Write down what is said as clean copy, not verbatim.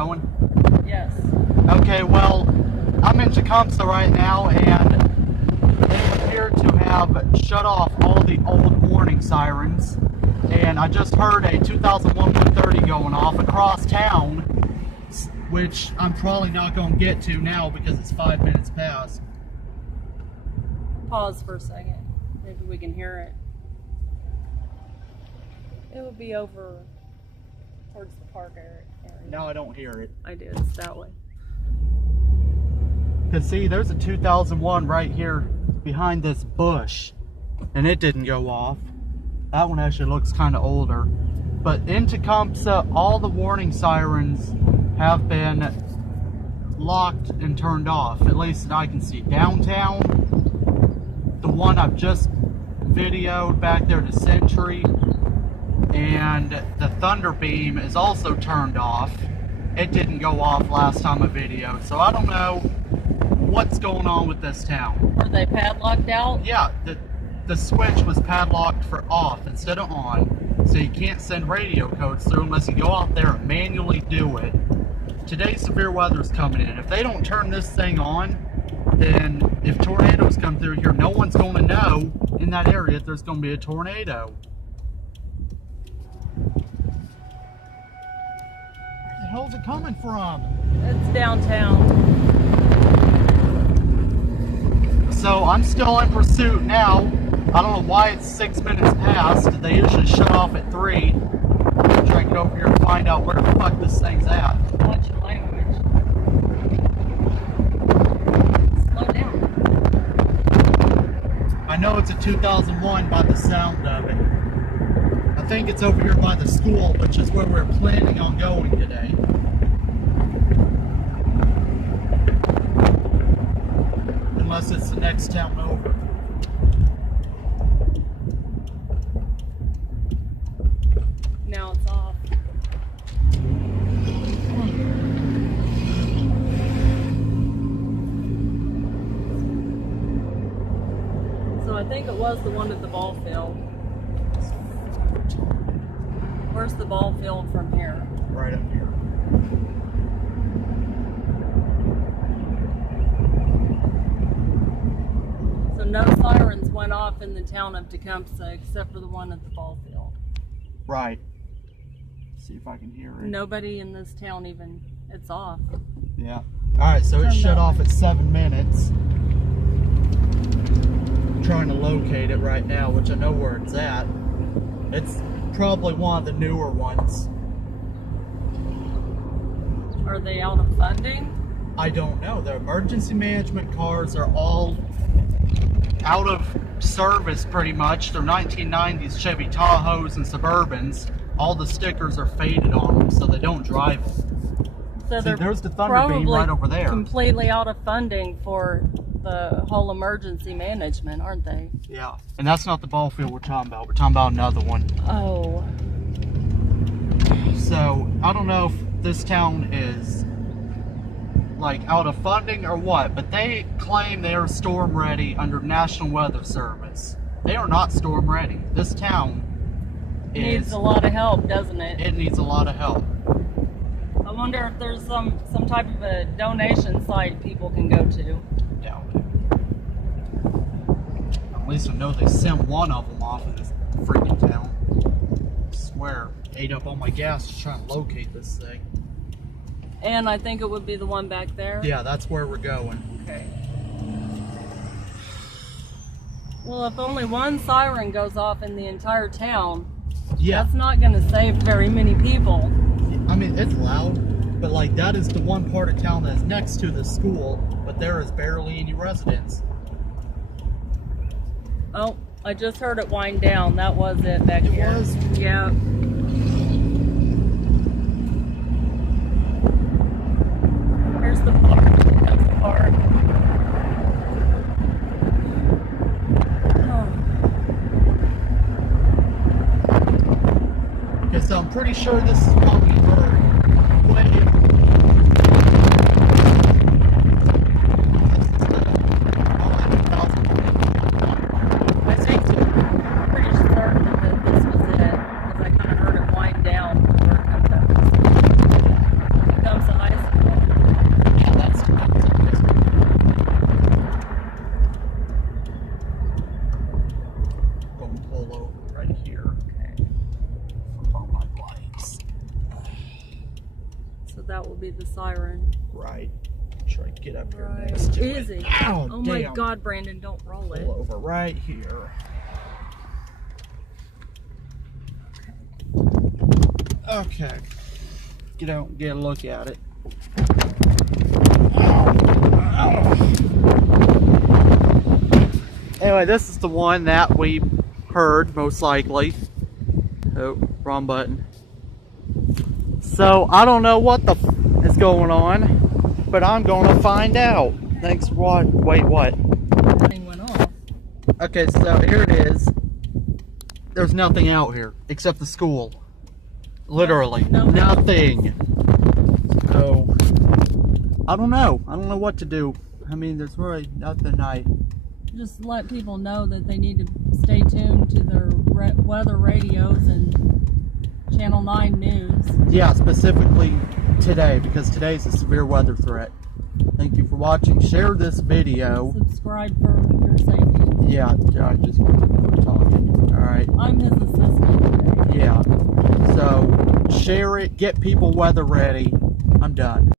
going? Yes. Okay, well, I'm in Tecumseh right now, and they appear to have shut off all the old warning sirens. And I just heard a 2001 130 going off across town, which I'm probably not going to get to now because it's 5 minutes past. Pause for a second. Maybe we can hear it. It would be over towards the park area. No, I don't hear it. I do. It's that way. Because see, there's a 2001 right here behind this bush, and it didn't go off. That one actually looks kind of older. But in Tecumseh, all the warning sirens have been locked and turned off, at least that I can see. Downtown, the one I've just videoed back there to Century, and the Thunder Beam is also turned off. It didn't go off last time I videoed, so I don't know what's going on with this town. Are they padlocked out? Yeah, the switch was padlocked for off instead of on, so you can't send radio codes through unless you go out there and manually do it. Today's severe weather is coming in. If they don't turn this thing on, then if tornadoes come through here, no one's going to know in that area if there's going to be a tornado. Where the hell's it coming from? It's downtown. So I'm still in pursuit now. I don't know why it's 6 minutes past. They usually shut off at 3. I'm trying to get over here and find out where the fuck this thing's at. Watch your language. Slow down. I know it's a 2001 by the sound of it. I think it's over here by the school, which is where we're planning on going today. Unless it's the next town over. Now it's off. So I think it was the one at the ball field. Where's the ball field from here? Right up here. So no sirens went off in the town of Tecumseh except for the one at the ball field. Right. See if I can hear it. Nobody in this town even, it's off. Yeah. Alright, so it shut off at 7 minutes. I'm trying to locate it right now, which I know where it's at. It's probably one of the newer ones. Are they out of funding? I don't know. The emergency management cars are all out of service pretty much. They're 1990s Chevy Tahoes and Suburbans. All the stickers are faded on them, so they don't drive them. So See, there's the Thunder Beam right over there. Completely out of funding for the whole emergency management, aren't they? Yeah, and that's not the ball field we're talking about. We're talking about another one. Oh. So, I don't know if this town is like out of funding or what, but they claim they are storm ready under National Weather Service. They are not storm ready. This town needs a lot of help, doesn't it? It needs a lot of help. I wonder if there's some type of a donation site people can go to. Doubt it. At least I know they sent one of them off of this freaking town. I swear, ate up all my gas to try and locate this thing. And I think it would be the one back there? Yeah, that's where we're going. Okay. Well, if only one siren goes off in the entire town, yeah, that's not going to save very many people. I mean, it's loud, but like that is the one part of town that's next to the school, but there is barely any residents. Oh, I just heard it wind down. That was it back here. It was? Yeah. Here's the park. That's the park. Okay, so I'm pretty sure this is what we heard way I think I'm pretty certain that this was it, because I kind of heard it wind down before it comes up. It comes up. that will be the siren. Right. Try to get up here Right. next to Easy. it. Ow, Oh damn. my God, Brandon, don't roll it. Pull over right here. Okay. Get out and get a look at it. Anyway, this is the one that we heard, most likely. Oh, wrong button. So, I don't know what the f is going on, but I'm going to find out. Thanks for watching. Wait, what? Thing went off. Okay, so here it is. There's nothing out here except the school. Literally, No. nothing. So, I don't know. I don't know what to do. I mean, there's really nothing Just let people know that they need to stay tuned to their weather radios and Channel 9 news. Yeah, specifically today, because today's a severe weather threat. Thank you for watching. Share this video. Subscribe for your safety. Yeah, I just we're talking. Alright. I'm his assistant today. Yeah. So, share it. Get people weather ready. I'm done.